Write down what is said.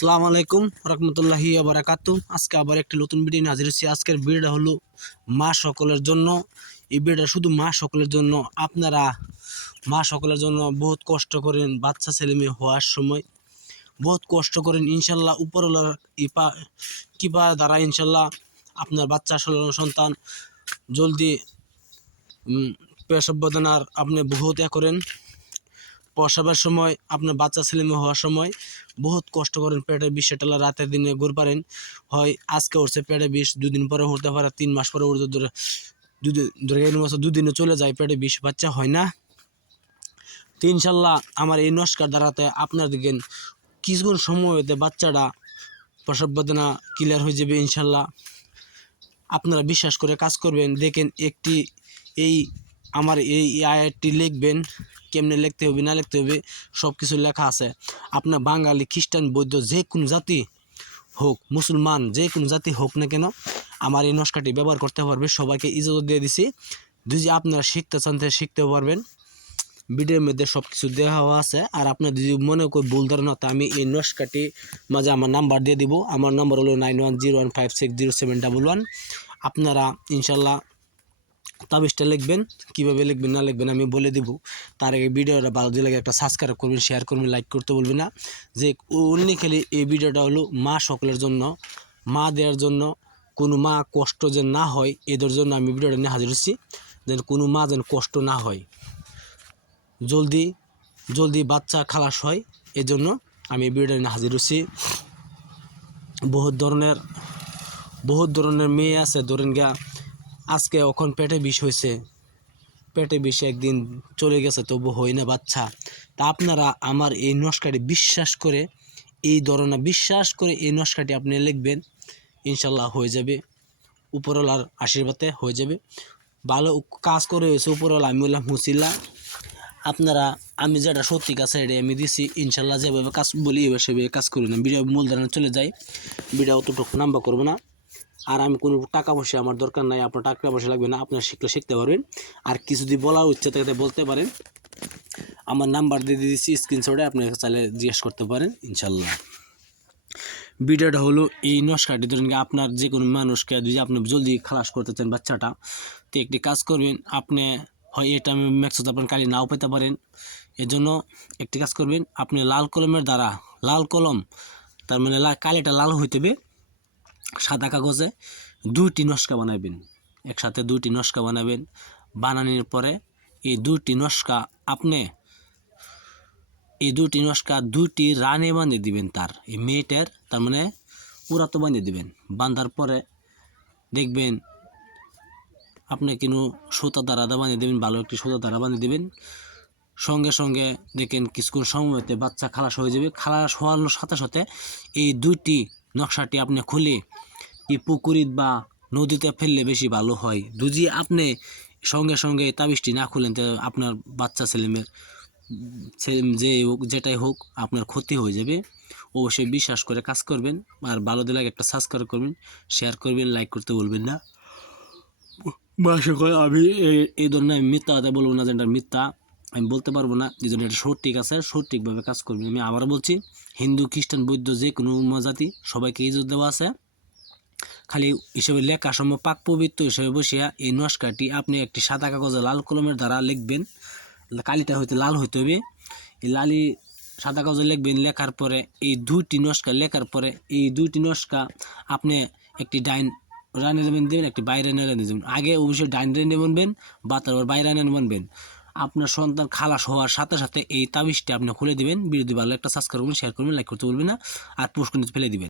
আসসালামু আলাইকুম রহমতুল্লাহি বারাকাতু আজকে আবার একটি নতুন ভিডিও নিয়ে হাজির হচ্ছি আজকের ভিডিওটা হলো মা সকলের জন্য। এই ভিডিওটা শুধু মা সকলের জন্য, আপনারা মা সকলের জন্য বহুত কষ্ট করেন বাচ্চা ছেলে মেয়ে হওয়ার সময়। বহুত কষ্ট করেন, ইনশাল্লাহ উপরওয়ালার ইপা কিপা দ্বারা ইনশাল্লাহ আপনার বাচ্চা সন্তান জলদি পেশব বেদনার আপনি বহুত এ করেন। প্রসবের সময়, আপনার বাচ্চা ছেলে মেয়ে হওয়ার সময় বহুত কষ্ট করেন পেটে বিষ টালা রাতের দিনে ঘুর পারেন। হয় আজকে উঠছে পেটে বিষ, দুদিন পরে উঠতে পারে, তিন মাস পরে উঠতে ধরে দুদিন মাসে দুদিনে চলে যায় পেটে বিষ, বাচ্চা হয় না। তো ইনশাল্লাহ আমার এই নস্কার দ্বারাতে আপনার দিকেন কিছুক্ষণ সময় হতে বাচ্চাটা প্রসব বেদনা ক্লিয়ার হয়ে যাবে ইনশাল্লাহ। আপনারা বিশ্বাস করে কাজ করবেন। দেখেন একটি এই আমার এই আয়াতটি লিখবেন। কেমনে লিখতে হবে না লিখতে হবে সব কিছু লেখা আছে। আপনার বাঙালি, খ্রিস্টান, বৌদ্ধ, যে কোনো জাতি হোক, মুসলমান, যে কোনো জাতি হোক না কেন, আমার এই নস্কাটি ব্যবহার করতে পারবে। সবাইকে ইজাজত দিয়ে দিছি। যদি আপনারা শিখতে চান, তাহলে শিখতেও পারবেন। ভিডিওর মধ্যে সব কিছু দেওয়া আছে। আর আপনার যদি মনে করি ভুল ধারণা তো আমি এই নস্কাটি মাঝে আমার নাম্বার দিয়ে দিব। আমার নাম্বার হলো nine one zero one five six zero seven double one. আপনারা ইনশাল্লাহ তাবিজটা লিখবেন, কীভাবে লিখবেন না লিখবেন আমি বলে দিব। তার আগে ভিডিওটা ভালো দিলে একটা সাবস্ক্রাইব করবেন শেয়ার করবেন লাইক করতে বলবেন না। যে অন্য খালি এই ভিডিওটা হলো মা সকলের জন্য, মা দেওয়ার জন্য, কোনো মা কষ্ট যেন না হয়, এদের জন্য আমি ভিডিওটা নিয়ে হাজির হচ্ছি। যেন কোনো মা যেন কষ্ট না হয়। জলদি জলদি বাচ্চা খালাস হয়, এজন্য আমি ভিডিওটা নিয়ে হাজির হচ্ছি। বহুত ধরনের বহুত ধরনের মেয়ে আছে, ধরেন গা আজকে এখন পেটে বিষ হয়েছে। পেটে বিষ একদিন চলে গেছে, তবু হয় না বাচ্চা। তা আপনারা আমার এই নস্কাটি বিশ্বাস করে, এই ধরনের বিশ্বাস করে এই নস্কাটি আপনি লিখবেন। ইনশাল্লাহ হয়ে যাবে। উপরওয়ালার আশীর্বাদে হয়ে যাবে। ভালো কাজ করে হয়েছে উপরওয়ালা আমি বললাম হুসিল্লা আপনারা, আমি যেটা সত্যি কাছে এটা আমি দিছি, ইনশাল্লাহ যেভাবে কাজ বলি এবার সেভাবে কাজ করি না ভিডিও মূল ধারণা চলে যায় ভিডিও অতটুকু নাম্বার করব না। আর আমি কোনো টাকা পয়সা আমার দরকার নাই, আপনার টাকা পয়সা লাগবে না আপনার শিখলে শিখতে পারবেন। আর কিছু যদি বলার ইচ্ছা থাকে বলতে পারেন। আমার নাম্বার দিয়ে দিয়েছি স্ক্রিনশটে আপনি চাইলে জিজ্ঞেস করতে পারেন ইনশাল্লাহ ভিডিওটা হলো এই নস্কাটি ধরেন আপনার যে কোনো মানুষকে যদি আপনি জলদি খালাস করতে চান বাচ্চাটা, তো একটি কাজ করবেন, আপনি হয় এটা আমি ম্যাক্সত আপনার কালি নাও পেতে পারেন। এজন্য একটি কাজ করবেন, আপনি লাল কলমের দ্বারা, লাল কলম, তার মানে কালিটা লাল হইতে হবে সাদা কাগজে দুইটি নস্কা বানাবেন একসাথে দুইটি নস্কা বানাবেন বানানোর পরে এই দুইটি নস্কা আপনি, এই দুটি নস্কা দুইটি রানে বানিয়ে দিবেন তার। এই মেয়েটার তার মানে উড়াতো বানিয়ে দিবেন। বাঁধার পরে দেখবেন আপনি কিন্তু সুতা দ্বারা বানিয়ে দেবেন, ভালো একটি সুতা দ্বারা বানিয়ে দেবেন। সঙ্গে সঙ্গে দেখেন কিছুক্ষণ সময়তে বাচ্চা খালাস হয়ে যাবে। খালাস হওয়ার সাথে সাথে এই দুইটি নকশাটি আপনি খুলে এই পুকুরিত বা নদীতে ফেললে বেশি ভালো হয়? যদি আপনি সঙ্গে সঙ্গে তাবিজটি না খুলেন তো আপনার বাচ্চা ছেলেমেয়ের ছেলে যে হোক যেটাই হোক আপনার ক্ষতি হয়ে যাবে। অবশ্যই বিশ্বাস করে কাজ করবেন আর ভালো দিলে একটা সাবস্ক্রাইব করবেন শেয়ার করবেন লাইক করতে বলবেন না। বাসা করে আমি এই ধরনের আমি মিথ্যা কথা বলব না যে এটা মিথ্যা আমি বলতে পারব না। এই জন্য এটা সঠিক আছে সঠিকভাবে কাজ করবেন। আমি আবার বলছি হিন্দু, খ্রিস্টান, বৌদ্ধ যে কোনো জাতি সবাইকে ইজত দেওয়া আছে। খালি হিসেবে লেখা সময় পাক পবিত্র হিসেবে বসিয়া এই নস্কাটি আপনি একটি সাদা কাগজে লাল কলমের দ্বারা লিখবেন। কালিটা হইতে লাল হইতে হবে। এই লালি সাদা কাগজে লিখবেন, লেখার পরে এই দুইটি নস্কা লেখার পরে এই দুইটি নস্কা আপনি একটি ডাইন রানে নেবেন, দেবেন, একটি বাইরে নেড়ে দেবেন আগে অবশ্যই ডাইন রেনে বানবেন বা তারপর বাইরে রানে বানবেন আপনার সন্তান খালাস হওয়ার সাথে সাথে এই তাবিজটি আপনি খুলে দেবেন। বিরোধী ভালো একটা সাবস্ক্রাইব করবেন শেয়ার করবেন লাইক করতে বলবেন না। আর পুরস্কার ফেলে দিবেন।